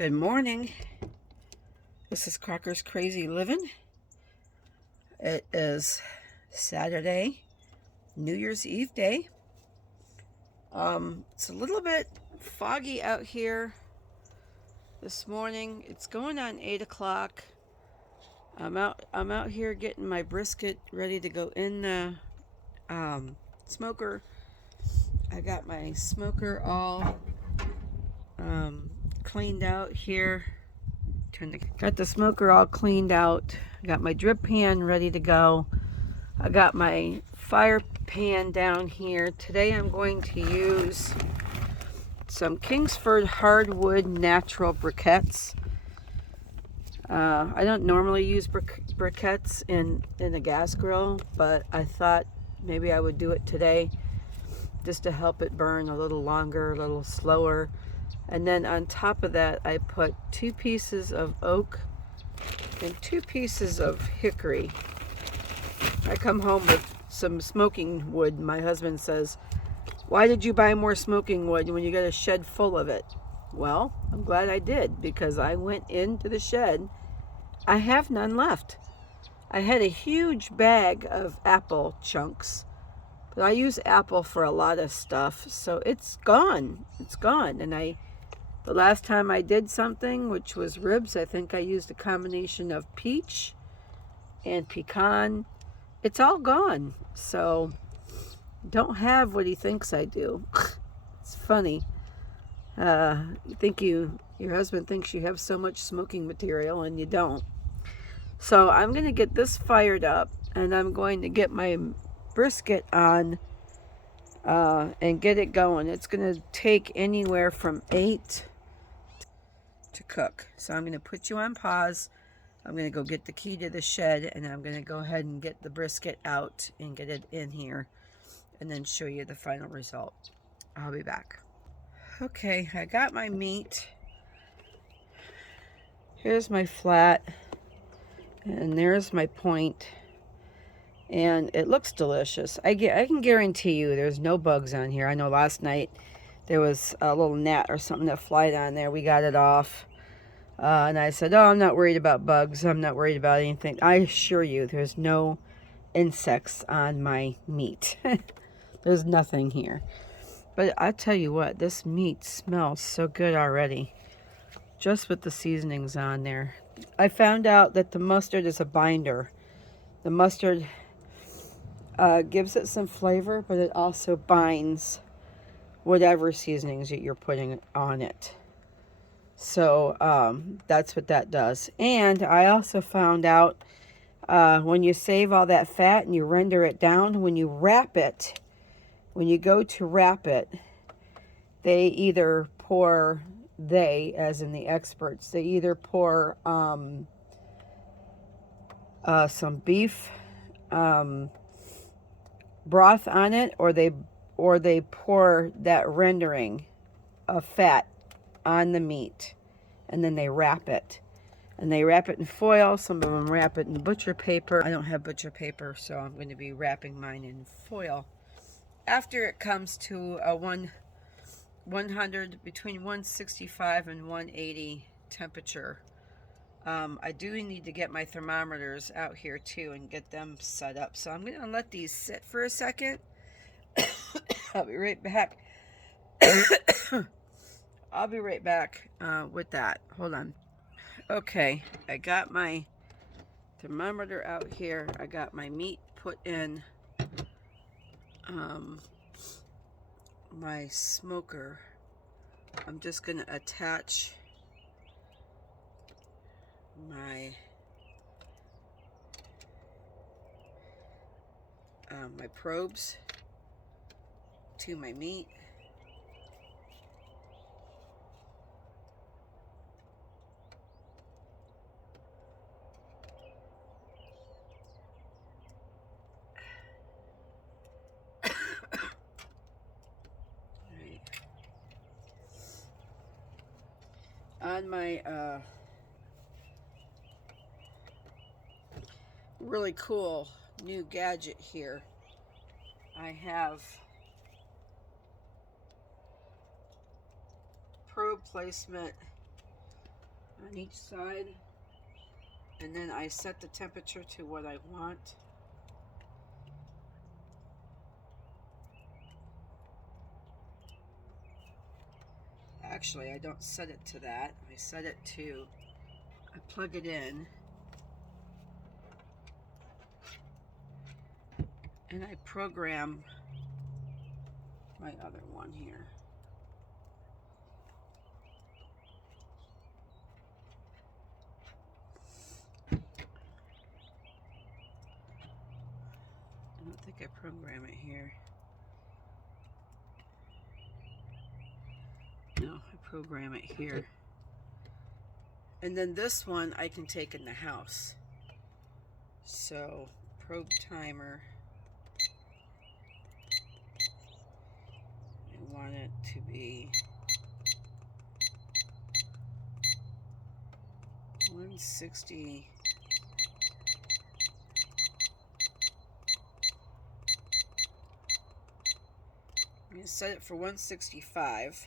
Good morning. This is Crocker's Crazy Living. It is Saturday, New Year's Eve day. It's a little bit foggy out here this morning. It's going on 8 o'clock. I'm out here getting my brisket ready to go in the smoker. I got my smoker all cleaned out here. Got the smoker all cleaned out. Got my drip pan ready to go. I got my fire pan down here. Today I'm going to use some Kingsford hardwood natural briquettes. I don't normally use briquettes in a gas grill, but I thought maybe I would do it today just to help it burn a little longer, a little slower. And then on top of that, I put 2 pieces of oak and 2 pieces of hickory. I come home with some smoking wood. My husband says, "Why did you buy more smoking wood when you got a shed full of it?" Well, I'm glad I did, because I went into the shed. I have none left. I had a huge bag of apple chunks, but I use apple for a lot of stuff, so it's gone. It's gone. And the last time I did something, which was ribs, I think I used a combination of peach and pecan. It's all gone. So don't have what he thinks I do. It's funny. Your husband thinks you have so much smoking material and you don't. So I'm going to get this fired up, and I'm going to get my brisket on and get it going. It's going to take anywhere from 8 to cook. So I'm going to put you on pause. I'm going to go get the key to the shed, and I'm going to go ahead and get the brisket out and get it in here, and then show you the final result. I'll be back. Okay, I got my meat. Here's my flat, and there's my point, and it looks delicious. I can guarantee you there's no bugs on here. I know last night there was a little gnat or something that flied on there. We got it off. And I said, "Oh, I'm not worried about bugs. I'm not worried about anything." I assure you, there's no insects on my meat. There's nothing here. But I tell you what, this meat smells so good already, just with the seasonings on there. I found out that the mustard is a binder. The mustard gives it some flavor, but it also binds whatever seasonings that you're putting on it. So that's what that does. And I also found out when you save all that fat and you render it down, when you wrap it, when you go to wrap it, they either pour, as in the experts, they either pour some beef broth on it, or they pour that rendering of fat on the meat, and then they wrap it. And they wrap it in foil. Some of them wrap it in butcher paper. I don't have butcher paper, so I'm going to be wrapping mine in foil. After it comes to a 100, between 165 and 180 temperature, I do need to get my thermometers out here too and get them set up. So I'm going to let these sit for a second. I'll be right back. I'll be right back with that. Hold on. Okay, I got my thermometer out here. I got my meat put in my smoker. I'm just going to attach my probes to my meat. On my really cool new gadget here, I have probe placement on each side, and then I set the temperature to what I want. Actually, I don't set it to that. I set it to, I plug it in, and I program my other one here. I don't think I program it here. No, I program it here. And then this one I can take in the house. So, probe timer. I want it to be 160. I'm going to set it for 165.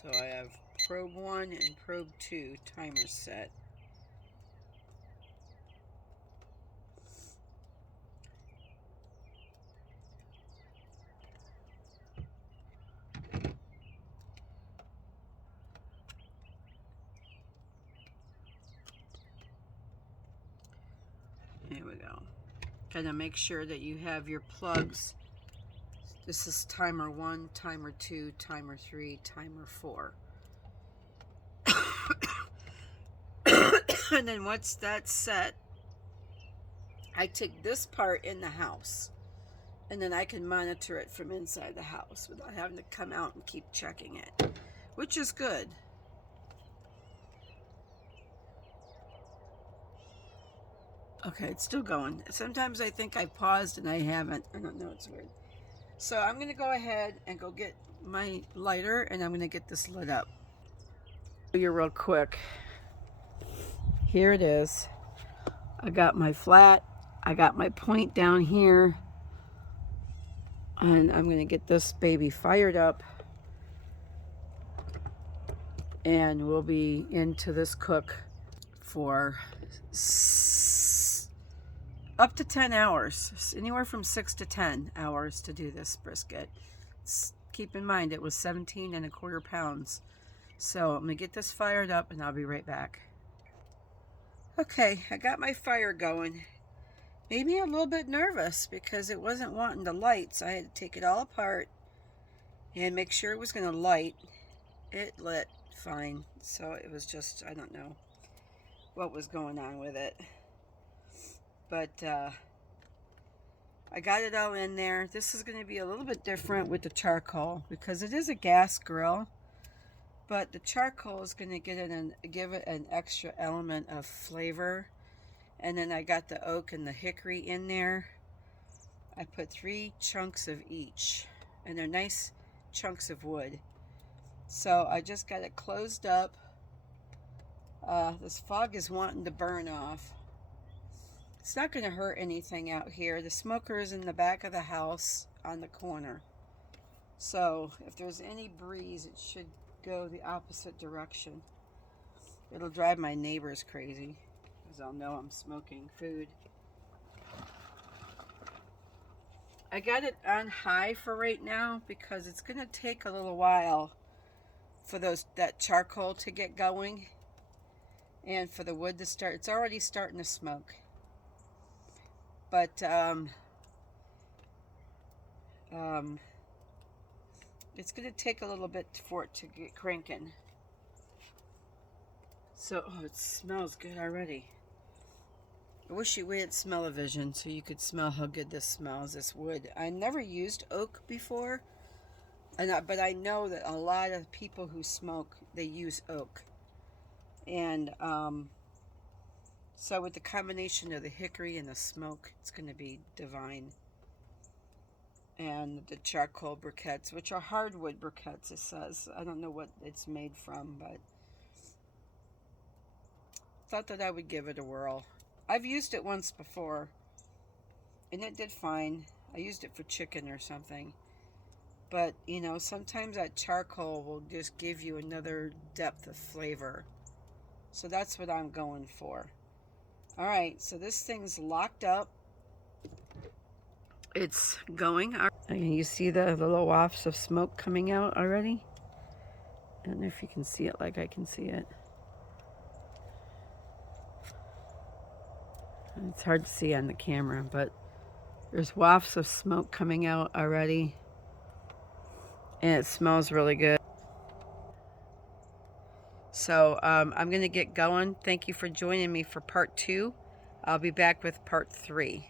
So I have probe 1 and probe 2 timers set. There we go. Kind of make sure that you have your plugs. This is timer 1, timer 2, timer 3, timer 4. And then once that's set, I take this part in the house, and then I can monitor it from inside the house without having to come out and keep checking it, which is good. Okay, it's still going. Sometimes I think I paused and I haven't. I don't know, it's weird. So I'm going to go ahead and go get my lighter, and I'm going to get this lit up. You're real quick. Here it is. I got my flat. I got my point down here. And I'm going to get this baby fired up. And we'll be into this cook for up to 10 hours. Anywhere from 6 to 10 hours to do this brisket. Keep in mind, it was 17¼ pounds. So I'm going to get this fired up, and I'll be right back. Okay, I got my fire going. Made me a little bit nervous because it wasn't wanting to light, so I had to take it all apart and make sure it was going to light. It lit fine, so it was just, I don't know what was going on with it. But I got it all in there. This is going to be a little bit different with the charcoal because it is a gas grill. But the charcoal is going to give it an extra element of flavor. And then I got the oak and the hickory in there. I put 3 chunks of each. And they're nice chunks of wood. So I just got it closed up. This fog is wanting to burn off. It's not going to hurt anything out here. The smoker is in the back of the house on the corner. So if there's any breeze, it should go the opposite direction. It'll drive my neighbors crazy because they'll know I'm smoking food. I got it on high for right now because it's going to take a little while for that charcoal to get going and for the wood to start. It's already starting to smoke. But it's going to take a little bit for it to get cranking. So, oh, it smells good already. I wish we had smell-o-vision so you could smell how good this smells, this wood. I never used oak before, but I know that a lot of people who smoke, they use oak. And so with the combination of the hickory and the smoke, it's going to be divine. and the charcoal briquettes, which are hardwood briquettes, it says. I don't know what it's made from, but thought that I would give it a whirl. I've used it once before, and it did fine. I used it for chicken or something. But, you know, sometimes that charcoal will just give you another depth of flavor. So that's what I'm going for. All right, so this thing's locked up. It's going. And you see the little wafts of smoke coming out already? I don't know if you can see it like I can see it. It's hard to see on the camera, but there's wafts of smoke coming out already. And it smells really good. So I'm going to get going. Thank you for joining me for part 2. I'll be back with part 3.